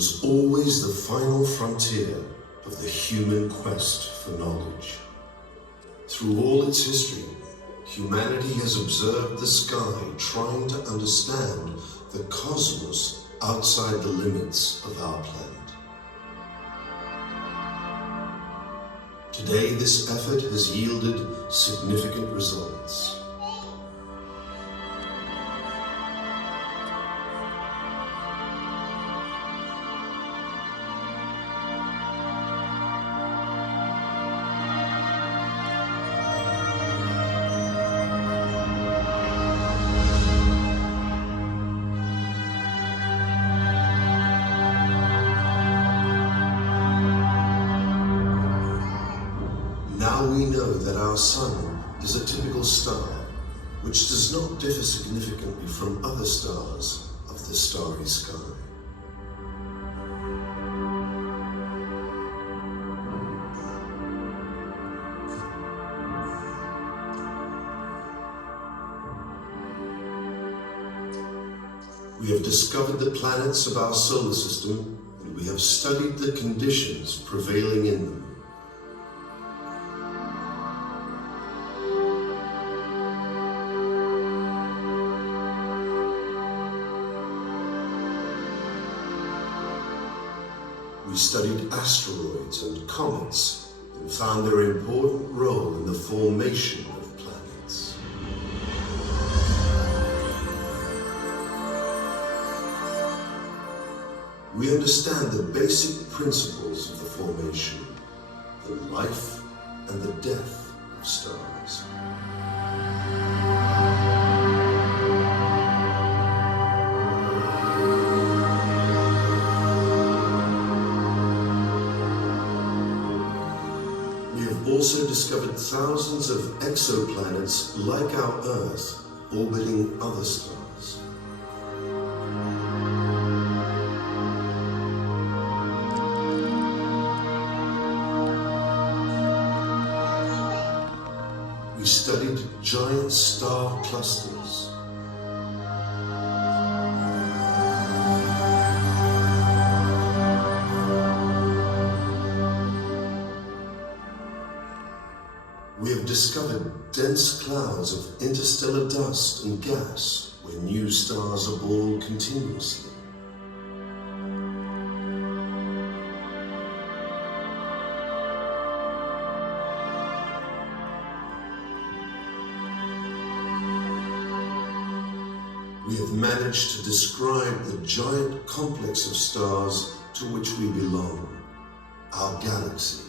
was always the final frontier of the human quest for knowledge. Through all its history, humanity has observed the sky trying to understand the cosmos outside the limits of our planet. Today, this effort has yielded significant results. Now we know that our Sun is a typical star, which does not differ significantly from other stars of the starry sky. We have discovered the planets of our solar system, and we have studied the conditions prevailing in them. We studied asteroids and comets and found their important role in the formation of planets. We understand the basic principles of the formation, the life and the death of stars. Also discovered thousands of exoplanets like our Earth orbiting other stars. We studied giant star clusters. We have discovered dense clouds of interstellar dust and gas where new stars are born continuously. We have managed to describe the giant complex of stars to which we belong, our galaxy.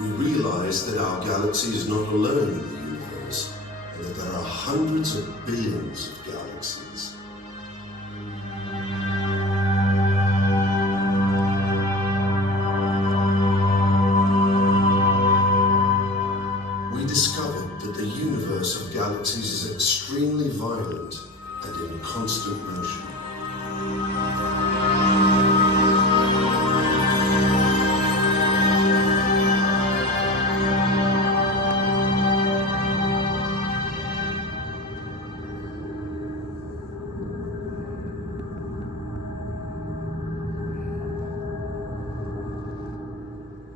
We realize that our galaxy is not alone in the universe, and that there are hundreds of billions of galaxies. We discovered that the universe of galaxies is extremely violent and in constant motion.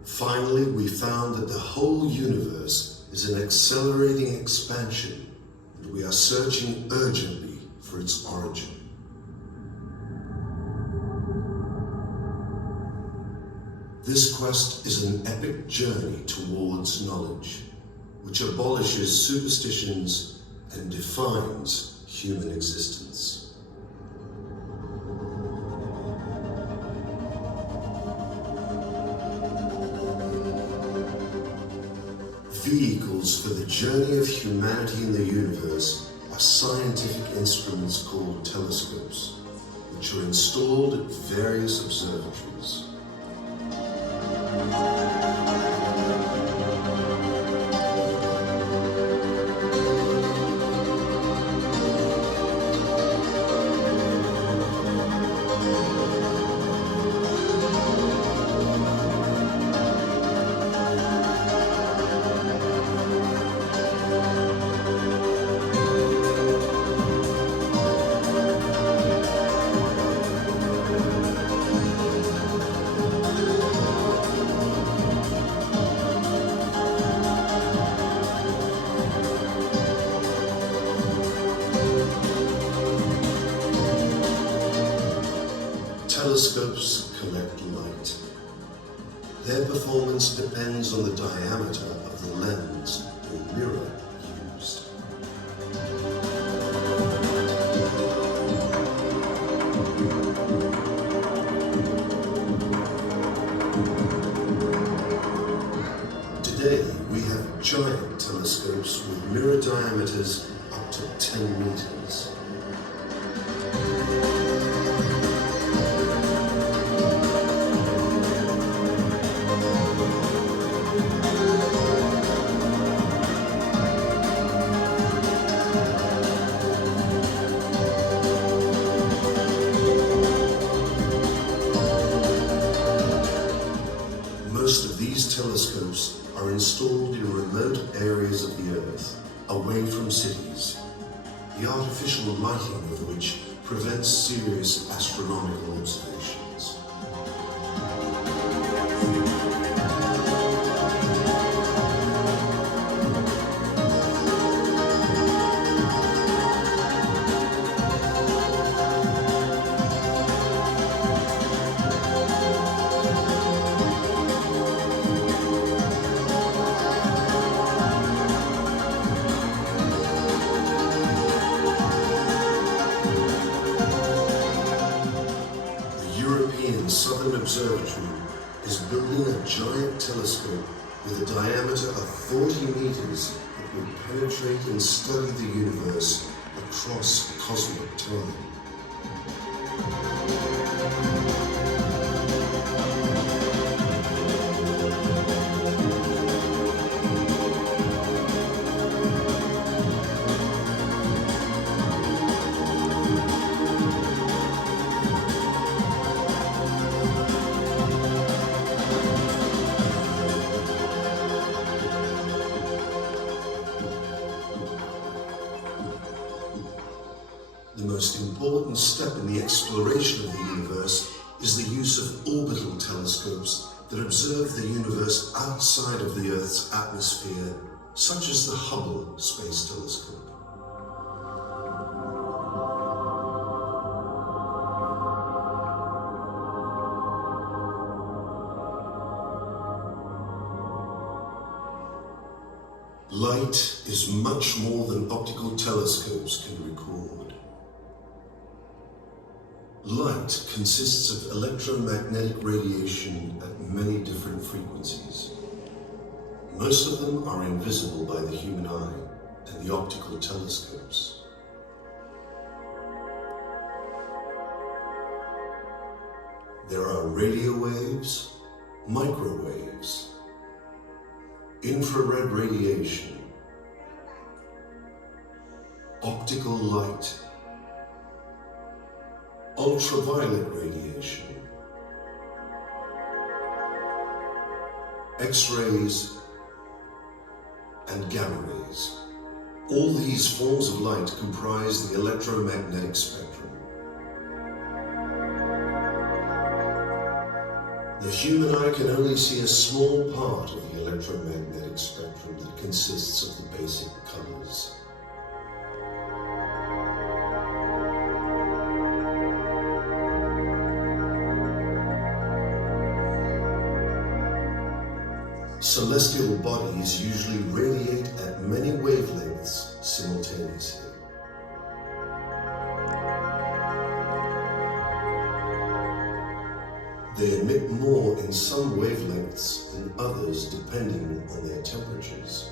Finally, we found that the whole universe is an accelerating expansion, and we are searching urgently for its origin. This quest is an epic journey towards knowledge, which abolishes superstitions and defines human existence. Vehicles for the journey of humanity in the universe are scientific instruments called telescopes, which are installed at various observatories. Their performance depends on the diameter of the lens or mirror used. Today, we have giant telescopes with mirror diameters up to 10 meters. Most of these telescopes are installed in remote areas of the Earth, away from cities, the artificial lighting of which prevents serious astronomical observations. Southern Observatory is building a giant telescope with a diameter of 40 meters that will penetrate and study the universe across cosmic time. The most important step in the exploration of the universe is the use of orbital telescopes that observe the universe outside of the Earth's atmosphere, such as the Hubble Space Telescope. Light is much more than optical telescopes can record. Light consists of electromagnetic radiation at many different frequencies. Most of them are invisible by the human eye and the optical telescopes. There are radio waves, microwaves, infrared radiation, optical light, ultraviolet radiation, X-rays, and gamma rays. All these forms of light comprise the electromagnetic spectrum. The human eye can only see a small part of the electromagnetic spectrum that consists of the basic colors. Celestial bodies usually radiate at many wavelengths simultaneously. They emit more in some wavelengths than others depending on their temperatures.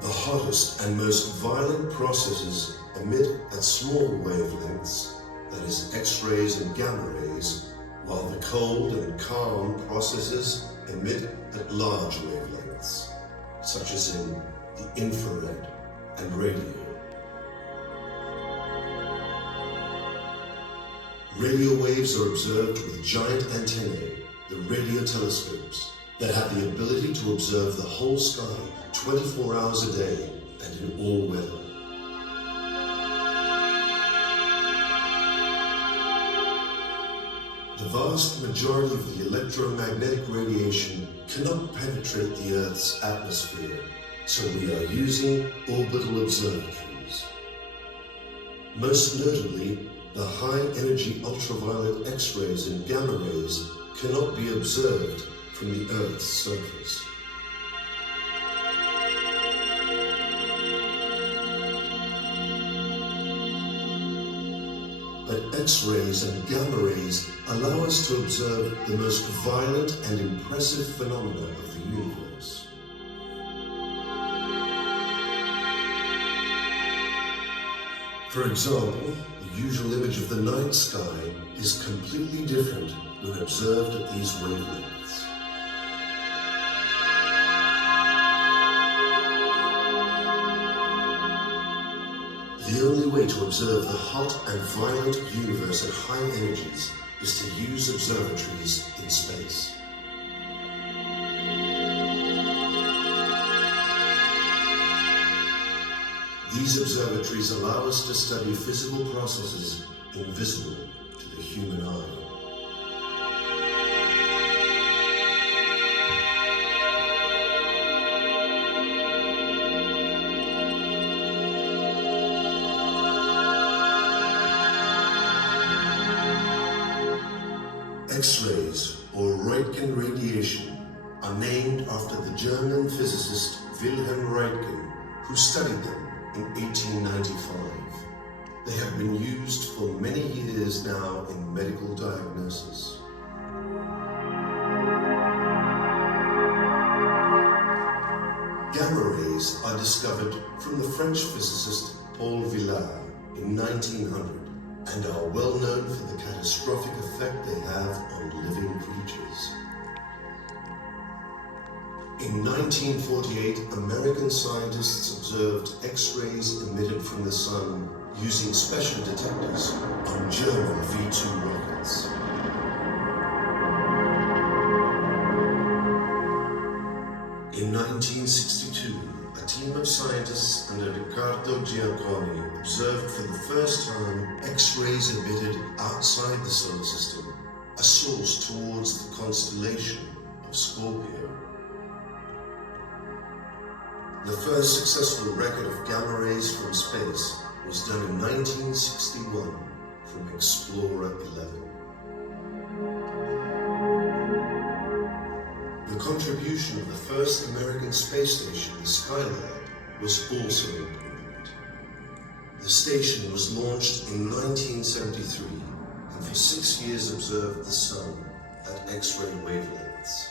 The hottest and most violent processes emit at small wavelengths, that is X-rays and gamma rays, while the cold and calm processes emit at large wavelengths, such as in the infrared and radio. Radio waves are observed with giant antennae, the radio telescopes, that have the ability to observe the whole sky 24 hours a day and in all weather. The vast majority of the electromagnetic radiation cannot penetrate the Earth's atmosphere, so we are using orbital observatories. Most notably, the high-energy ultraviolet X-rays and gamma rays cannot be observed from the Earth's surface. But X-rays and gamma rays allow us to observe the most violent and impressive phenomena of the universe. For example, the usual image of the night sky is completely different when observed at these wavelengths. The only way to observe the hot and violent universe at high energies is to use observatories in space. These observatories allow us to study physical processes invisible to the human eye. X-rays, or Roentgen radiation, are named after the German physicist Wilhelm Roentgen, who studied them in 1895. They have been used for many years now in medical diagnosis. Gamma rays are discovered from the French physicist Paul Villard in 1900 and are well known for the catastrophic effect they have on living creatures. In 1948, American scientists observed X-rays emitted from the sun using special detectors on German V-2 rockets. In 1962, a team of scientists under Riccardo Giacconi observed for the first time X-rays emitted outside the solar system, a source towards the constellation of Scorpio. The first successful record of gamma rays from space was done in 1961 from Explorer 11. The contribution of the first American space station, the Skylab, was also important. The station was launched in 1973 and for 6 years observed the sun at X-ray wavelengths.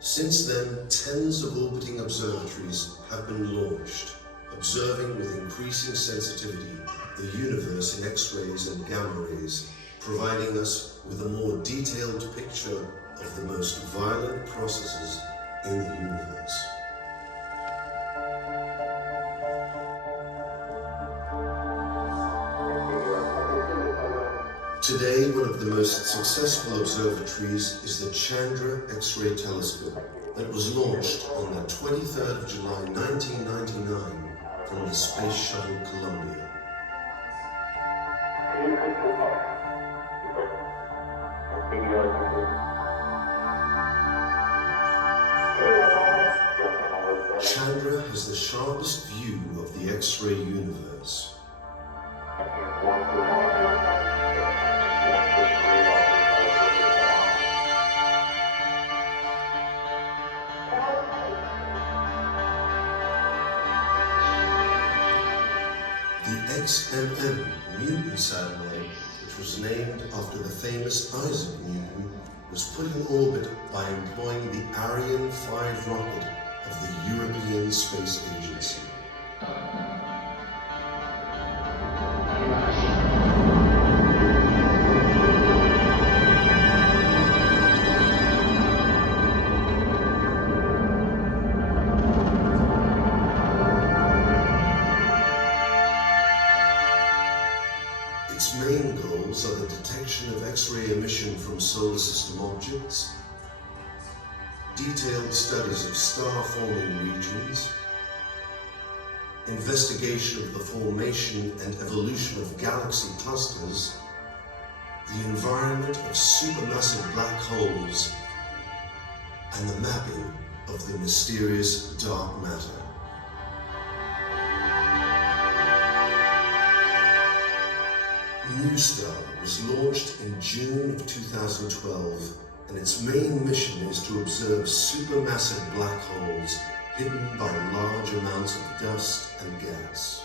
Since then, tens of orbiting observatories have been launched, observing with increasing sensitivity the universe in X-rays and gamma rays, providing us with a more detailed picture of the most violent processes in the universe. Today, one of the most successful observatories is the Chandra X-ray telescope that was launched on the 23rd of July 1999 from the Space Shuttle Columbia. Chandra has the sharpest view of the X-ray universe. The XMM Newton satellite, which was named after the famous Isaac Newton, was put in orbit by employing the Ariane 5 rocket of the European Space Agency. Its main goals are the detection of X-ray emission from solar system objects, detailed studies of star-forming regions, investigation of the formation and evolution of galaxy clusters, the environment of supermassive black holes, and the mapping of the mysterious dark matter. New Star was launched in June of 2012, and its main mission is to observe supermassive black holes hidden by large amounts of dust and gas.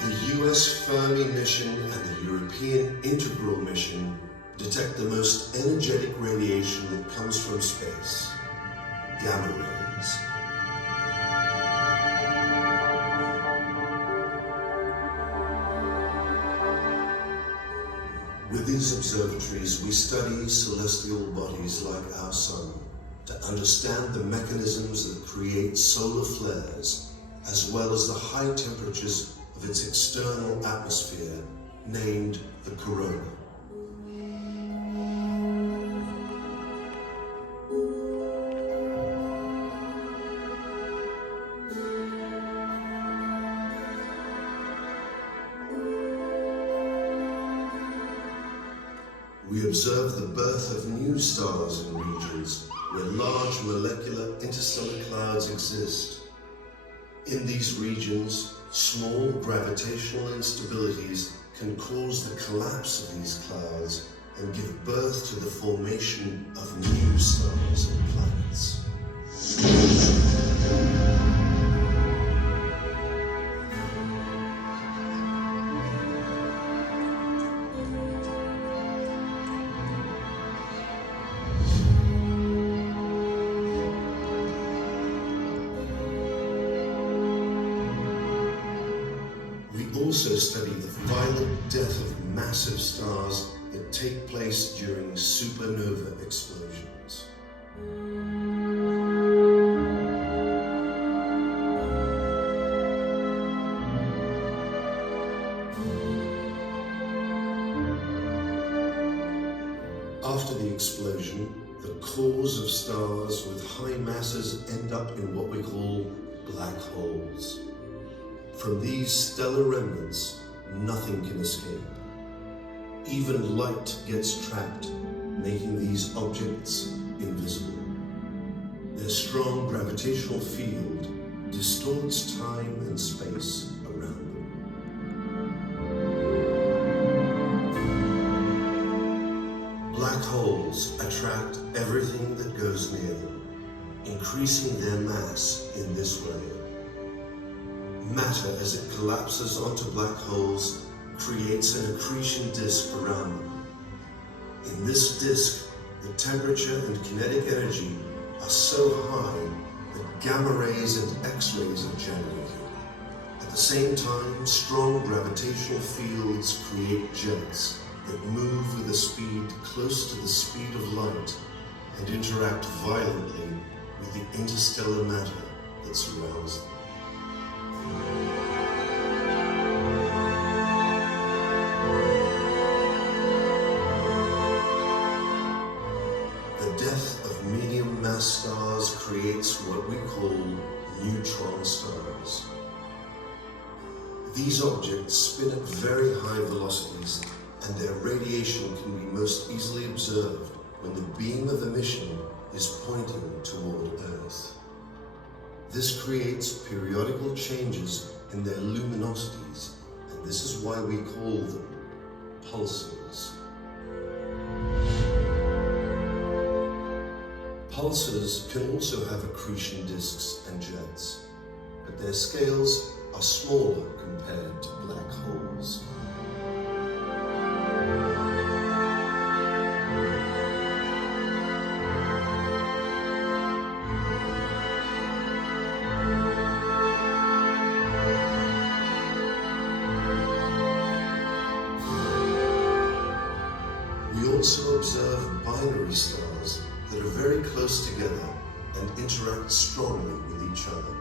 The US Fermi mission and the European Integral mission detect the most energetic radiation that comes from space, gamma rays. With these observatories, we study celestial bodies like our Sun to understand the mechanisms that create solar flares, as well as the high temperatures of its external atmosphere, named the corona. We observe the birth of new stars in regions where large molecular interstellar clouds exist. In these regions, small gravitational instabilities can cause the collapse of these clouds and give birth to the formation of new stars and planets. We also study the violent death of massive stars that take place during supernova explosions. After the explosion, the cores of stars with high masses end up in what we call black holes. From these stellar remnants, nothing can escape. Even light gets trapped, making these objects invisible. Their strong gravitational field distorts time and space around them. Black holes attract everything that goes near them, increasing their mass in this way. Matter, as it collapses onto black holes, creates an accretion disk around them. In this disk, the temperature and kinetic energy are so high that gamma rays and X-rays are generated. At the same time, strong gravitational fields create jets that move with a speed close to the speed of light and interact violently with the interstellar matter that surrounds them. The death of medium mass stars creates what we call neutron stars. These objects spin at very high velocities, and their radiation can be most easily observed when the beam of emission is pointing toward Earth. This creates periodical changes in their luminosities, and this is why we call them pulsars. Pulsars can also have accretion disks and jets, but their scales are smaller compared to black holes. We also observe binary stars that are very close together and interact strongly with each other.